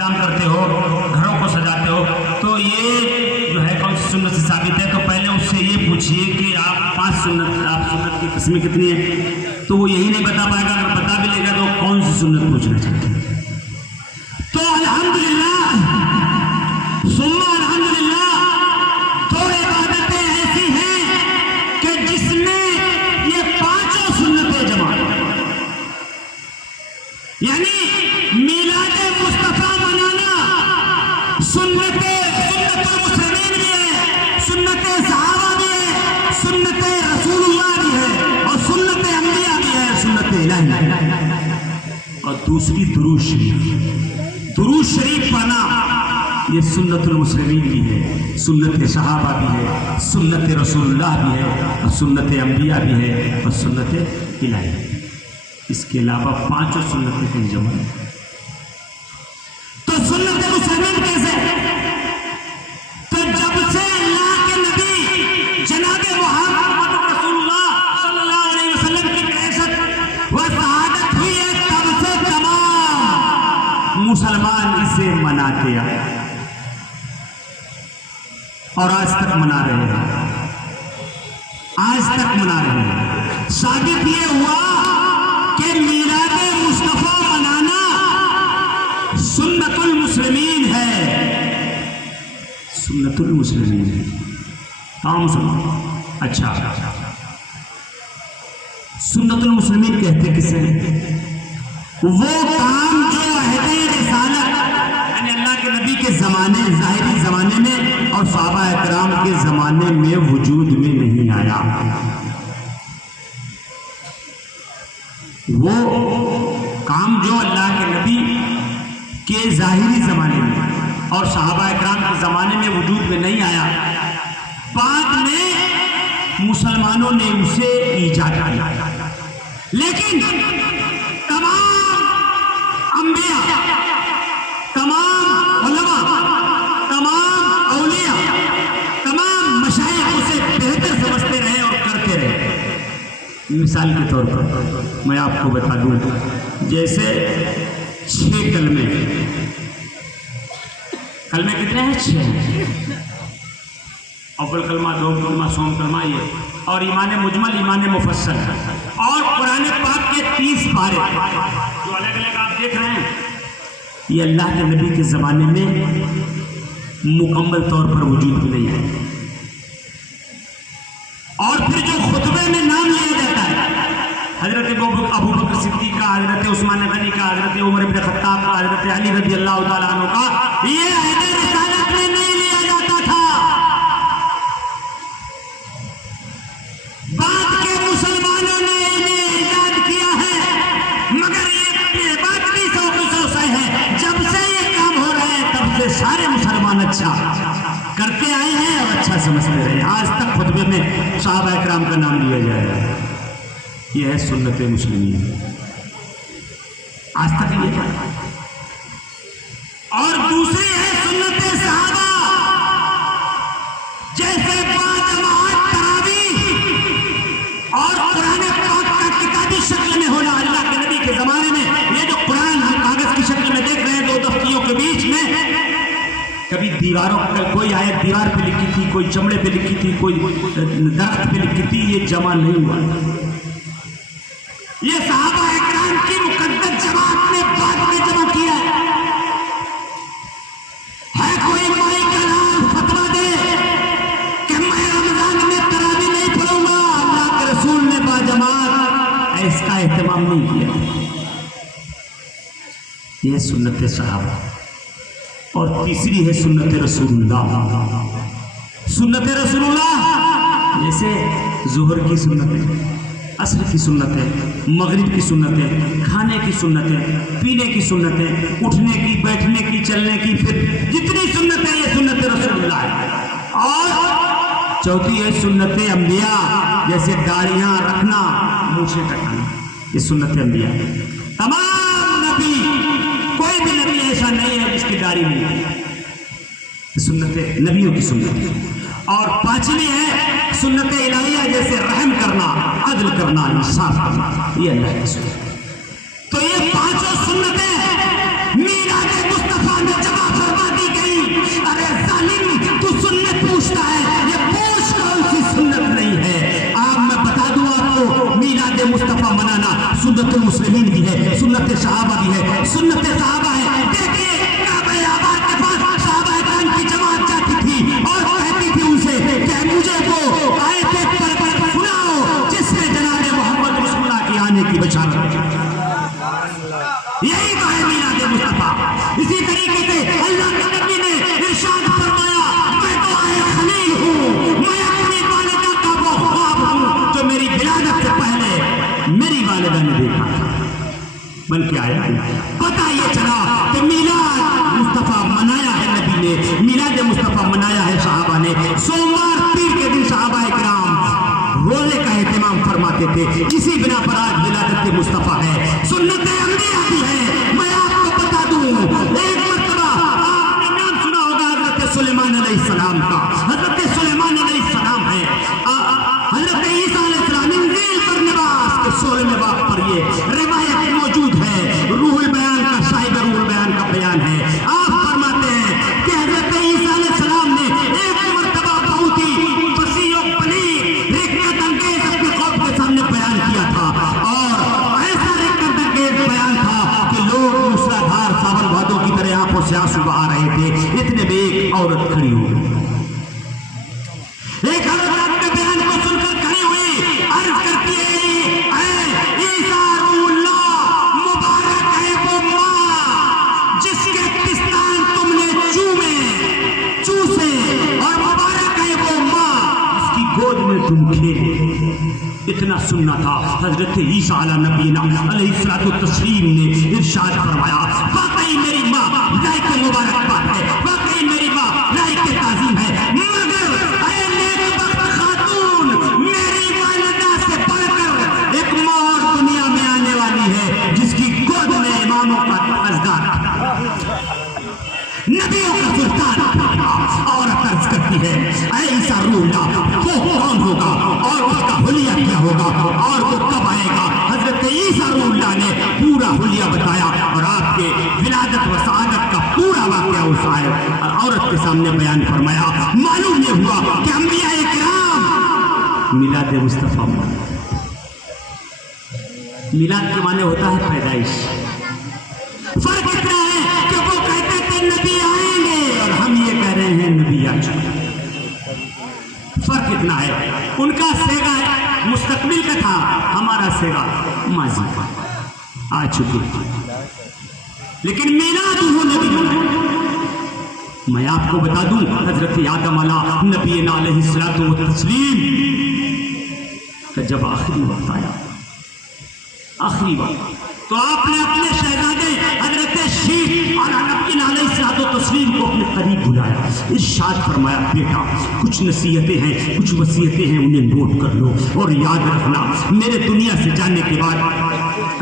इंतजाम करते हो, घरों को सजाते हो, तो ये जो है कौन सी सुन्नत से साबित है? तो पहले उससे ये पूछिए कि आप सुन्नत की किस्में कितनी है, तो वो यही नहीं बता पाएगा। अगर बता भी लेगा तो कौन सी सुन्नत पूछना चाहिए? तो अल्हम्दुलिल्लाह सुम्मा अल्हम्दुलिल्लाह, दो इबादतें ऐसी हैं कि जिसमें ये पांचों सुन्नतें जमा, यानी मीलादे मुस्तफा मनाना सुन्नते मुस्लिमीन भी है, सुन्नते सहाबा भी है, सुन्नते रसूलुल्लाह भी है, और सुन्नते अंबिया भी है, सुन्नते इलाही। और दूसरी दुरूद शरीफ पढ़ना, ये सुन्नतुल मुस्लिमीन भी है, सुन्नते सहाबा भी है, सुन्नते रसूलुल्लाह भी है, और सुन्नते अंबिया भी है, और सुन्नते इलाही। इसके अलावा पांचों सुन्नतें कहीं जमा। तो सुन्नत मुस्लिमीन कैसे? तो जब से अल्लाह के नबी जनाब मुहम्मद रसूलुल्लाह सल्लल्लाहु अलैहि वसल्लम की बिअसत व शहादत हुई है, तब से तमाम मुसलमान इसे मनाते आए और आज तक मना रहे हैं, आज तक मना रहे हैं। साबित ये हुआ कि मीलादे मुस्तफा मनाना सुन्नतुल मुस्लिमीन है, सुन्नतुल मुस्लिमीन है। हाँ मुसलमान, अच्छा, सुन्नतुल मुस्लिमीन कहते किसे? वो काम जो अहदे रिसालत यानी अल्लाह के नबी के जमाने, जाहिरी जमाने में और सहाबा इकराम के जमाने में वजूद में नहीं आया, वो काम जो अल्लाह के नबी के जाहिरी जमाने में और सहाबा इकराम के जमाने में वजूद में नहीं आया, बाद में मुसलमानों ने उसे ईजाद किया। लेकिन तमाम अंबिया, तमाम उलमा, तमाम औलिया, तमाम मशाइख उसे बेहतर समझते रहे और करते रहे। मिसाल के तौर पर मैं आपको बता दूं, जैसे 6 कलमे कितने हैं? 6। अव्वल कलमा, दो कलमा, सोम कलमा, ये और ईमान मुजमल, ईमान मुफस्सल, और कुरान पाक के 30 पारे जो अलग अलग आप देख रहे हैं, ये अल्लाह के नबी के ज़माने में मुकम्मल तौर पर वजूद में नहीं है। और फिर जो खुतबे में नाम लिया जाता है, हजरत अबू बकर सिद्दीक का, हजरत उस्मान गनी का, हजरत उमर इब्न खत्ताब का, हजरत अली रज़ी अल्लाह तआला अन्हु का, ये अहदे रिसालत में नहीं लिया जाता था। बाद के मुसलमानों ने इन्हें ईजाद किया है, मगर ये बात भी 100 सही है। जब से ये काम हो रहे हैं तब से सारे मुसलमान अच्छा करते आए हैं और अच्छा समझते रहे। आज तक खुतबे में सहाबा इकराम का नाम लिया जाएगा, यह है सुन्नत मुस्लिमीन, आज तक ये है। और दूसरी है सुन्नत सहाबा, जैसे बाजमात तरावीह और कुरान पाक का किताबी शक्ल में होना। अल्लाह के नबी के जमाने में ये जो कुरान हम कागज की शक्ल में देख रहे हैं, 2 दफ्तियों के बीच में, कभी दीवारों पर कोई आयत दीवार पे लिखी थी, कोई चमड़े पे लिखी थी, कोई दरख्त पे लिखी थी, ये जमा नहीं हुआ। ये सहाबा इकराम की मुकद्दस जमात ने बाद में जमा किया है। कोई माई का नाम फतवा दे कि मैं रमजान में तरावी नहीं पढ़ूंगा, अल्लाह के रसूल ने बाजमात इसका एहतमाम नहीं किया। यह सुन्नत सहाबा। और तीसरी है सुन्नत रसूलुल्लाह। सुन्नत रसूलुल्लाह जैसे ज़ुहर की सुन्नत है, असर की सुन्नत है, मगरिब की सुन्नत है, खाने की सुन्नत है, पीने की सुन्नत है, उठने की, बैठने की, चलने की, फिर जितनी सुन्नत है ये सुन्नत रसूलुल्लाह है। और चौथी है सुन्नत अंबिया, जैसे दाढ़ियाँ रखना, मूछें कटाना, ये सुन्नत अंबिया है। तमाम नबी, कोई भी नबी ऐसा नहीं है जिसकी दाढ़ी नहीं है, सुन्नत नबियों की सुन्नत है। और पांचवी है सुन्नत इलाहिया, जैसे रहम करना, अदल करना, इंसाफ करना, ये अल्लाह की सुन्नत। तो ये पांचों सुन्नतें मीराज मुस्तफा में हूँ। पता ये चला कि मिलाद मुस्तफ़ा मनाया है नबी ने, मिलाद मुस्तफ़ा मनाया है सहाबा ने। सोमवार पीर के दिन सहाबा इकराम रोजे का एहतमाम फरमाते थे। इसी बिना पर आज विलादत मुस्तफ़ा है, सुन्नत अंबिया भी है। मैं आपको बता दूं, एक मरतबा आपने नाम सुना होगा हजरत सुलेमान अलैहिस्सलाम का। हजरत सुलेमान अलैहिस्सलाम है, हजरत ईसा अलैहिस्सलाम इंजील पर निवास के 16वें बाब पर ये रिवायत मौजूद है। रूहुल बयान का साहिब रूहुल बयान का बयान है। आप फरमाते हैं कि हजरत ईसा अलैहिस्सलाम ने एक मरतबा बहुत ही फसीह और बलीग हिकमत अंगेज अपने कौम के सामने बयान किया था, और ऐसा हिकमत अंगेज बयान था कि लोग मूसलाधार सावन भादों की तरह आंखों से आंसू बहा रहे थे। इतने में एक औरत खड़ी हो गई। एक औरत अपने बयान को सुनकर खड़ी हुई, अर्ज करती है, ईसा रूहुल्लाह, मुबारक है वो माँ जिसके पिस्तान तुमने चूसे, और मुबारक है वो माँ जिसकी गोद में तुम खेले। इतना सुनना था। हजरत ईसा अला नबीना अलैहिस्सलातु तस्लीम ने इरशाद फरमाया, वाकई मेरी माँ लायक मुबारकबाद है, वाकई मेरी माँ लायक ताज़ीम है, मगर ऐ नेकबख्त खातून, मेरी वालिदा से बढ़कर एक माँ और दुनिया में आने वाली है जिसकी गोद में इमामों का ताजदार, नबियों का सुल्तान। औरत अर्ज करती है, ऐ ईसा रूहुल्लाह, वो कौन होगा और उसका हुलिया क्या होगा और वो कब आएगा? हजरत ईसा रूहुल्लाह ने पूरा हुलिया बताया और आपके विलादत व सआदत का पूरा वाकया उस औरत के सामने बयान फरमाया। मालूम ये हुआ कि अंबिया इकराम मिलाद मुस्तफ़ा, मिलाद के माने होता है पैदाइश। फर्क इतना है कि वो कहते थे नबी आएंगे और हम ये कह रहे हैं नबी आ चुके। फर्क इतना है, उनका सेगा मुस्तकबिल का था, हमारा सेगा माजी का, आ चुके। लेकिन मिलाद वो नबी, मैं आपको बता दूं, हजरत आदम अला नबीना अलैहिस्सलातु व तस्लीम का जब आखिरी वक्त आया, आखिरी वक्त, तो आपने अपने शहजादे हजरत शीश और नबीना अलैहिस्सलातु तस्लीम को अपने करीब बुलाया। इरशाद फरमाया, बेटा कुछ नसीहतें हैं, कुछ वसीयतें हैं, उन्हें नोट कर लो और याद रखना, मेरे दुनिया से जाने के बाद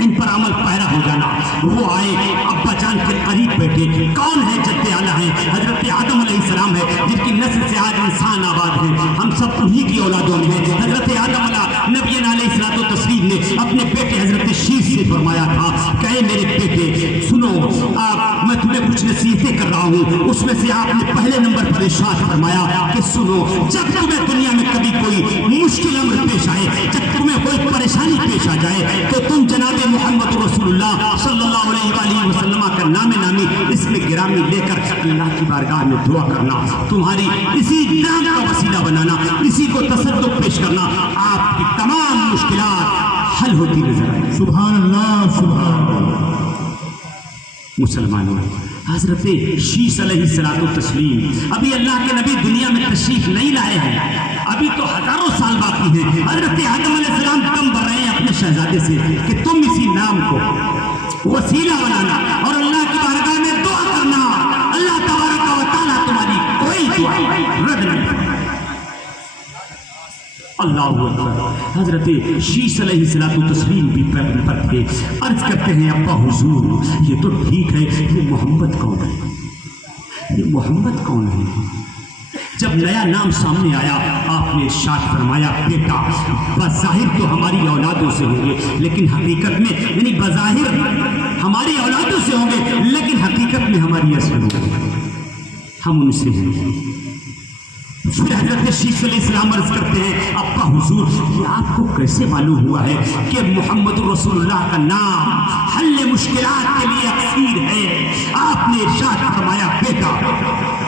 इन पर अमल पैरा हो जाना। वो आए, अब्बा जान के करीब बैठे। कौन है? जद्दे आला है, हजरत आदम अलैहिस्सलाम है, जिनकी नस्ल से आज इंसान आबाद है। हम सब उन्हीं की औलादों में हैं। हजरत आदम अला नबीना अलैहिस्सलातु तस्लीम ने अपने बेटे हजरत शीश से फरमाया था, कहे मेरे बेटे सुनो, आप मैं तुम्हें कुछ नसीहतें कर रहा हूँ। उसमें से आपने पहले नंबर पर इरशाद फरमाया कि सुनो, जब तुम्हें दुनिया में कभी कोई मुश्किल अमर पेश आए, जब तुम्हें कोई परेशानी पेश आ जाए, तो तुम जनाबे मोहम्मद रसूलुल्लाह सल्लल्लाहु अलैहि वसल्लम का नामी इसमें गिरामी लेकर अल्लाह की बारगाह में दुआ करना, तुम्हारी इसी नाम का वसीला बनाना, इसी को तसद्दुक पेश करना, आपकी तमाम मुश्किलात हल होती नजर आए। सुभान अल्लाह, सुभान अल्लाह। मुसलमानों, हजरत शीश अलैहिस्सलातु तस्लीम अभी अल्लाह के नबी दुनिया में तशरीफ नहीं लाए हैं, अभी तो हजारों साल बाकी हैं। हजरत आदम अलैहिस्सलाम कम भर रहे हैं अपने शहजादे से कि तुम इसी नाम को वसीला बनाना और अल्लाह की बारगाह में दुआ करना, अल्लाह तबारक व तआला तुम्हारी कोई दुआ रद्द नहीं करेगा। अल्लाहु अकबर। हजरत शीश अलैहिस्सलातु तस्लीम भी पर थे, अर्ज करते हैं, अब्बा हुजूर ये तो ठीक है, ये मोहम्मद कौन है? ये मोहम्मद कौन है? जब नया नाम सामने आया, आपने इरशाद फरमाया, बेटा बज़ाहिर तो हमारी औलादों से होंगे, लेकिन हकीकत में, यानी बज़ाहिर हमारी औलादों से होंगे, लेकिन हकीकत में हमारी असल होंगे, हम उनसे होंगे। फिर हजरत शीश अलैहिस्सलाम अर्ज करते हैं, अब्बा हुजूर ये आपको कैसे मालूम हुआ है कि मोहम्मद रसूलुल्लाह का नाम हल्ले मुश्किलात के लिए अक्सीर है? आपने इरशाद फरमाया, बेटा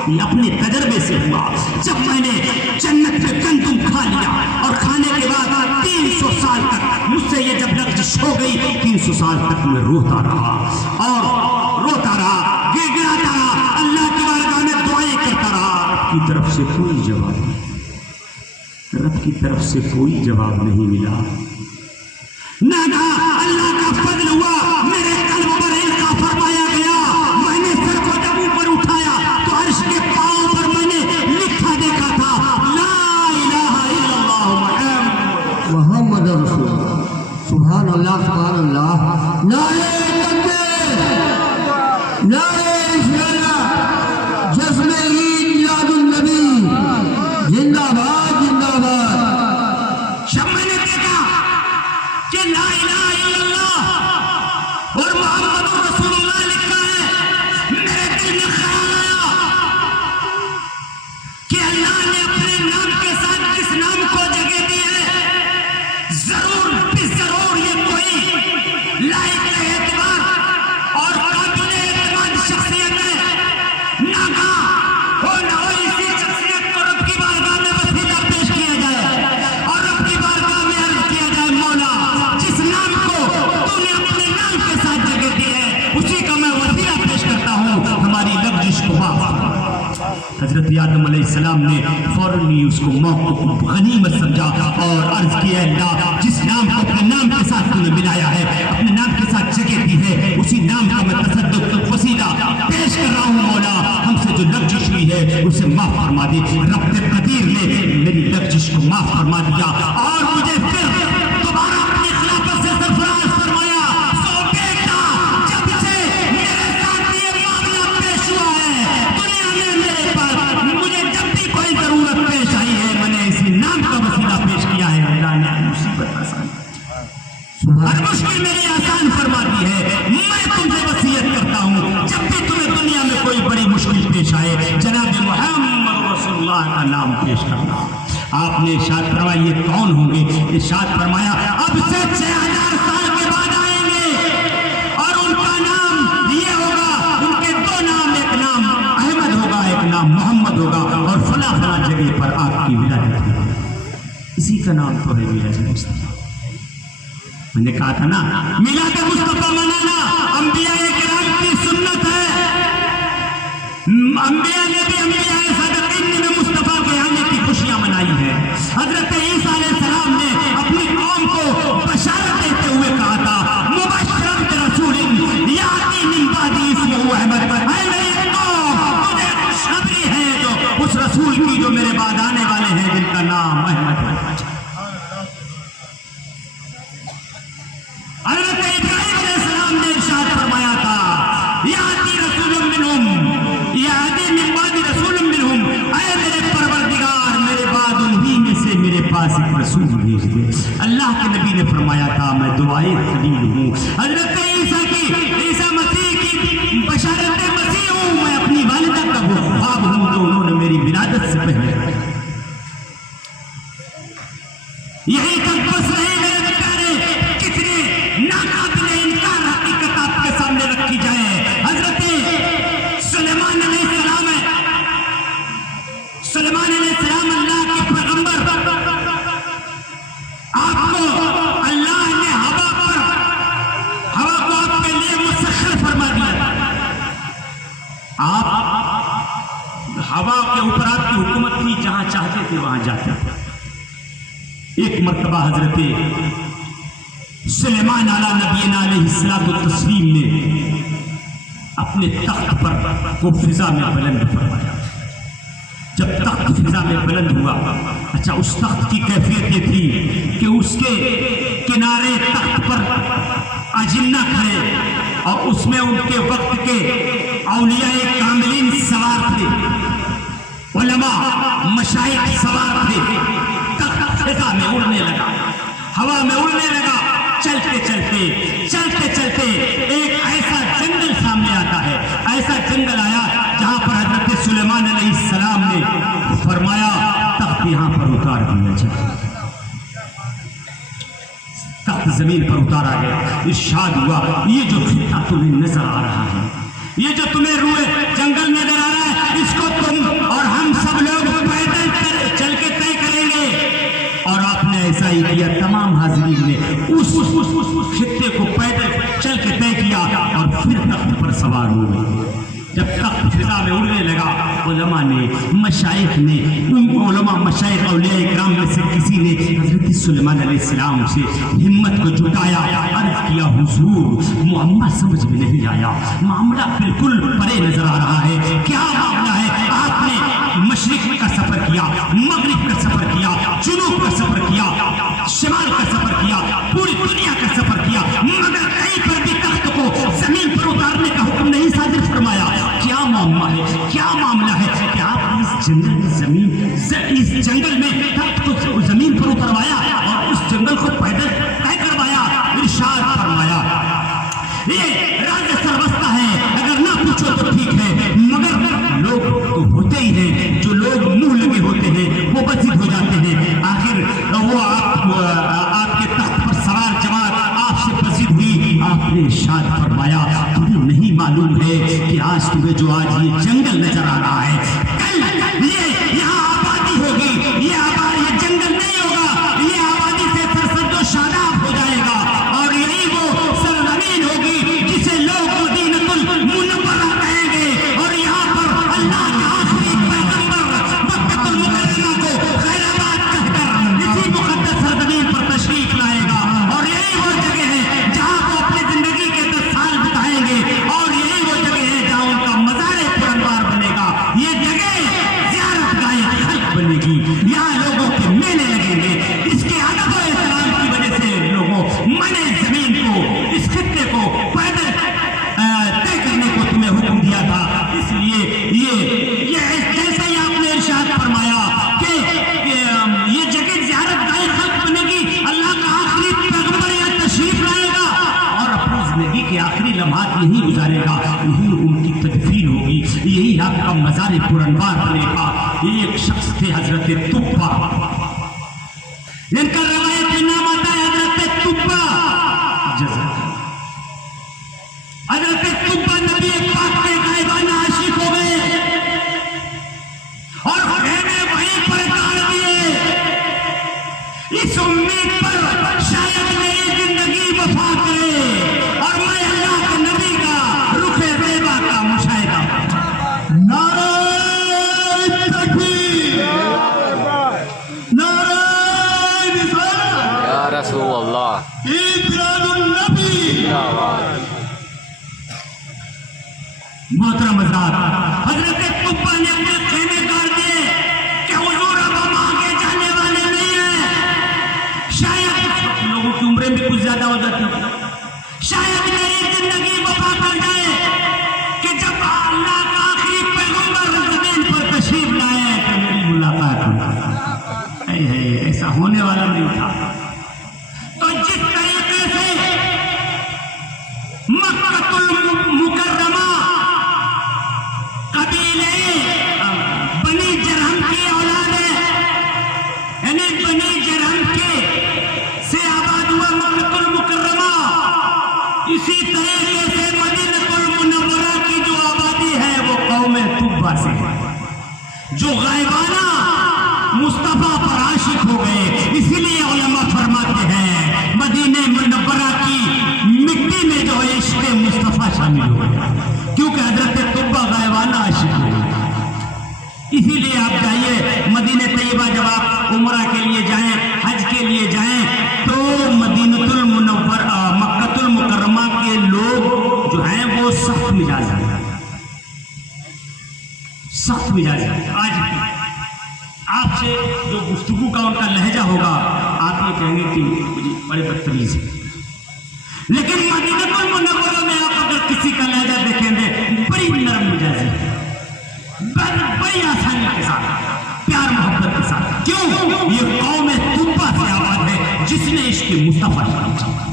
ये अपने तजर्बे से हुआ। जब मैंने जन्नत में गंदुम खा लिया और खाने के बाद 300 साल तक मुझसे ये जब लफ्ज़ हो गई, 300 साल तक मैं रोता रहा और रोता रहा, गिड़गिड़ाता रहा, अल्लाह की बारगाह में दुआएं करता रहा। की तरफ से कोई जवाब नहीं, रब की तरफ से कोई जवाब नहीं मिला। ना अल्लाह का फजल हुआ, मेरे कल्ब पर दिन ख्याल आया कि अल्लाह ने अपने नाम के साथ किस नाम को जगह दी है, जरूर ये कोई लायक एतबार और काबिल एतमाद शख्सियत है। नागा हो ना हो इसी शख्सियत को रब की बारगाह में वसीला पेश किया जाए और रब की बारगाह में अर्ज किया जाए, मौला जिस नाम को तूने अपने नाम के साथ जगह दी है उसी का मैं वसीला पेश करता हूँ, हमारी लफ्ज़िश को माफ। हजरत आदम अलैहिस्सलाम ने फौरन ही उसको मौके को गनीमत समझा और अर्ज किया, अल्लाह जिस नाम को अपने नाम के साथ तूने मिलाया है, अपने नाम के साथ जगह दी है, उसी नाम का मैं तसद्दुक़ वसीला पेश कर रहा हूँ, मौला हमसे जो लफ्ज़िश हुई है उसे माफ फरमा दे। रब कदीर ने मेरी लफ्ज़िश को माफ फरमा दिया और मुझे फिर दोबारा अपनी खिलाफत से सरफराज फरमाया। सो बेटा, जब से मेरे साथ ये मामला पेश हुआ है दुनिया में मेरे पास, मुझे जब भी कोई जरूरत पेश आई है मैंने इसी नाम का वसीला पेश किया है। अल्लाह ने मुसीबत आसान, हर मुश्किल मेरी आसान फरमा दी है। मैं तुमसे वसीयत करता हूँ जब भी तुम्हें दुनिया में कोई बड़ी मुश्किल पेश आए, जनाब मुहम्मद रसूलुल्लाह का नाम पेश करना। आपने इरशाद फरमाया ये कौन होंगे, इरशाद फरमाया अब से 6000 साल के बाद आएंगे और उनका नाम ये होगा, उनके दो नाम, एक नाम अहमद होगा, एक नाम मोहम्मद होगा और फला फला जगह पर आपकी विलादत होगी। इसी का नाम तो है मिलाद मुस्तफा। मैंने कहा था ना, मिलाद मुस्तफा मनाना अंबिया किराम की सुन्नत है। अंबिया ने भी अंबिया सदकीन ने भी मुस्तफा के आने की खुशियां मनाई है। हजरत ईसा अलैहिस्सलाम ने अपनी कौम को बशारत देते हुए कहा था, मुबश्शिरन बिरसूलिन याती मिन बादी इस्मुहु अहमद, ऐ मेरी कौम मुझे खुशखबरी है जो उस रसूल की जो मेरे बाद आने वाले हैं जिनका नाम अहमद है। हजरत इब्राहीम अलैहिस्सलाम ने इरशाद फरमाया था, याती रसूलुम मिनहुम याती मिन बादी रसूलुम मिनहुम, ऐ मेरे परवरदिगार मेरे बाद उन्हीं में से मेरे पास एक रसूल भेज दे। अल्लाह के नबी ने फरमाया था मैं दुआए खलील हूँ। हजरत ईसा मसीह की बशारत मसीह हूँ, मैं अपनी वालिदा का वो ख्वाब हूँ जो उन्होंने मेरी विलादत से पहले। यही तक बस नहीं मेरे प्यारे, कितने नाकाबिले इनकार हकीकत आपके सामने रखी जाए। हजरत सुलेमान अलैहिस्सलाम है, सुलेमान अलैहिस्सलाम अल्लाह के पैगंबर, आपको अल्लाह ने हवा को आपके लिए मुसख्खर फरमा दिया। आप हवा के ऊपर आपकी हुकूमत थी, जहां चाहते थे वहां जाते थे। एक मर्तबा हजरत सुलेमान अला नबीना अलैहिस्सलातु तस्लीम ने अपने तख्त पर को फिजा में बुलंद फरमाया। जब तख्त फिजा में बुलंद हुआ, अच्छा उस तख्त की कैफियत ये थी कि उसके किनारे तख्त पर अजिन्ना खड़े और उसमें उनके वक्त के औलियाए कामिलीन सवार थे, उलमा मशाइख सवार थे। तख्त फिजा में उड़ने लगा, हवा में उड़ने लगा। चलते चलते एक ऐसा जंगल सामने आता है, ऐसा जंगल आया जहां पर हजरत सुलेमान अलैहिस्सलाम ने फरमाया तख्त यहां पर उतार दिया जाए। तख्त जमीन पर उतारा गया। इरशाद हुआ ये जो खित्ता तुम्हें नजर आ रहा है, ये जो तुम्हें रुए जंगल नजर आ रहा है, इसको तुम और हम सब लोग पैदल चल के तय करेंगे। और आपने ऐसा ही किया। तमाम हाजिरीन ने उस खित्ते को पैदल चल के तय किया और फिर तख्त पर सवार हुए। जब तख्त फिजा में उड़ने लगा, उलमा ने, मशाइख ने, उन उलमा मशाइख औलिया इकराम में से किसी ने हजरत सुलेमान अलैहिस्सलाम से हिम्मत को जुटाया, अर्ज किया हुजूर मुअम्मा समझ में नहीं आया, मामला बिल्कुल परे नजर आ रहा है, क्या मामला है? आपने मशरिक का सफर किया, मगरिब का सफर किया, जुनूब का सफर किया, शिमाल का सफर किया, पूरी दुनिया का सफर किया, मगर कहीं पर भी तख्त को जमीन पर उतारने का हुक्म नहीं सादिर फरमाया। क्या मामला है, क्या मामला है कि आप इस जंगल में तख्त को जमीन पर उतरवाया और उस जंगल को पैदल तय करवाया? इरशाद फरमाया ये राज सरवस्ता है, अगर ना पूछो तो ठीक है, ये जंगल नजर आ रहा है। कल ये यहाँ आबादी होगी, ये जंगल नहीं होगा, ये आबादी से सरसब्ज़ो शादाब हो जाएगा और यही वो सरजमीन होगी जिसे लोग मदीनतुल मुनव्वरा कहेंगे। और यहाँ पर अल्लाह के आखिरी पैगंबर मक्कतुल मुकर्रमा को खैराबाद कहकर इसी मुकद्दस सरजमीन पर तशरीफ लाएगा और यही वो जगह है जहाँ वो अपनी जिंदगी के 10 साल बिताएंगे और यही वो जगह है जहाँ उनका मज़ार पुरनवार बनेगा। ये जगह ज़ियारतगाह खल्क बनेगी, यहाँ लोगों के मेले लगेंगे। इसके अदब और एहतराम की वजह से लोगों मैंने जमीन को, इस खित्ते को पैदल तय करने को तुम्हें हुक्म दिया था। इसलिए ये जैसे ही आपने इरशाद फरमाया कि ये जगह ज़ियारतगाह खल्क बनेगी, अल्लाह का आखिरी पैगंबर यहाँ तशरीफ लाएगा और अपनी जिंदगी के आखिरी लम्हात यही गुजारेगा, यही उनकी तदफीन होगी, यही आपका मज़ार पुरनवार बनेगा। ये एक शख्स थे हजरत तुब्बा, इनका रवायत में नाम आता है हजरत तुब्बा। हजरत तुब्बा नबी पाक के गायबाना आशिक हो गए और खेमे वहीं पर गाड़ दिए, इस उम्मीद पर शायद मेरी जिंदगी वफा करे और मैं अल्लाह के नबी का रुखे ज़ेबा का मुशाहिदा। नारे तकबीर, नारे रिसालत, या रसूल अल्लाह, इकरामुन नबी। जिंदाबाद। मोहतरम हज़रात, हजरत तुब्बा ने अपने खेमे गाड़ दिए कि हुजूर अब हम आगे जाने वाले नहीं हैं। शायद लोगों की उम्रें भी कुछ ज्यादा हो जाती है, शायद मेरी जिंदगी वफा कर जाए कि जब अल्लाह का आखिरी पैगंबर जमीन पर तशरीफ लाए तो मेरी मुलाकात हो। ऐसा होने वाला नहीं था। तो जिस तरीके से मक्कतुल मुकर्रमा कबीले बनी जरहम की औलाद है, यानी बनी जरहम के से आबाद हुआ मक्कतुल मुकर्रमा, इसी तरीके से मदीनतुल मुनव्वरा की जो आबादी है वो कौम तुब्बा से है, जो गायबाना मुस्तफा पर आशिक हो गए। इसीलिए उलमा फरमाते हैं मदीने मुनव्वरा की मिट्टी में जो इश्क़ मुस्तफा शामिल हो गया, क्योंकि हजरत तुब्बा गायबाना आशिक हो गए। इसीलिए आप जाइए मदीने तैयबा, जब आप उम्रा के लिए जाएं, हज के लिए जाएं, तो मदीनतुल मुनव्वरा मक्कतुल मुकर्रमा के लोग जो हैं वो सख्त मिजाज हैं, सख्त मिजाज हैं। आज आपसे जो गुफ्तगू का उनका लहजा होगा आप ये कहेंगे कि बड़े बदतमीज है, लेकिन मदीनतुल मुनव्वरा में आप अगर किसी का लहजा देखेंगे बड़ी नरम मिजाज है, बड़ी आसानी के साथ, प्यार मोहब्बत के साथ। क्यों? ये कौम तुब्बा से आबाद है जिसने इश्क़ मुस्तफा शामिल किया।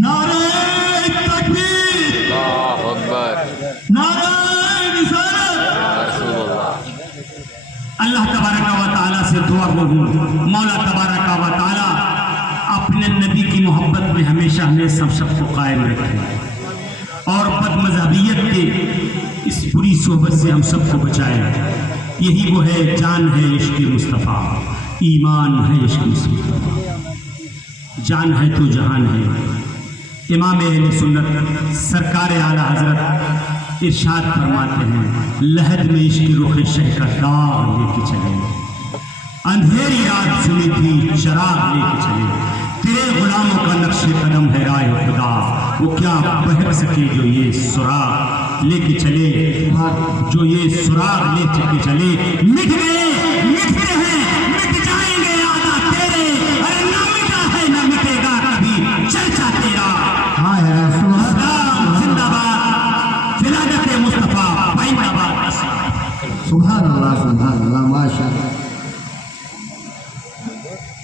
नारे तकबीर, अल्लाहु अकबर, नारे रिसालत। या रसूल अल्लाह। अल्लाह तबारक व तआला से दुआ मांगो, मौला तबारक व तआला अपने नबी की मोहब्बत में हमेशा हमें सबको कायम रखे और बदमज़हबियत के इस बुरी सोहबत से हम सबको बचाए। यही वो है, जान है इश्क़ मुस्तफ़ा, ईमान है इश्क़ मुस्तफ़ा, जान है तो जहान है। इमाम अहले सुन्नत सरकार आला हजरत इरशाद फरमाते हैं, लहद में इश्क़ रुख़ शह का दाग लेके चले, अंधेरी रात सुनी थी चराग लेके चले, तेरे गुलामों का नक्शे कदम है राह खुदा, वो क्या बहक सके जो ये सुराग लेके चले, जो ये सुराग लेके चले। मिट गए, मिट गए हैं, मिट जाएंगे आदा तेरे, अरे ना मिटा है ना मिटेगा कभी चर्चा तेरा। हाँ है जिंदाबाद, विलादत मुस्तफा, सुभान अल्लाह, माशाअल्लाह।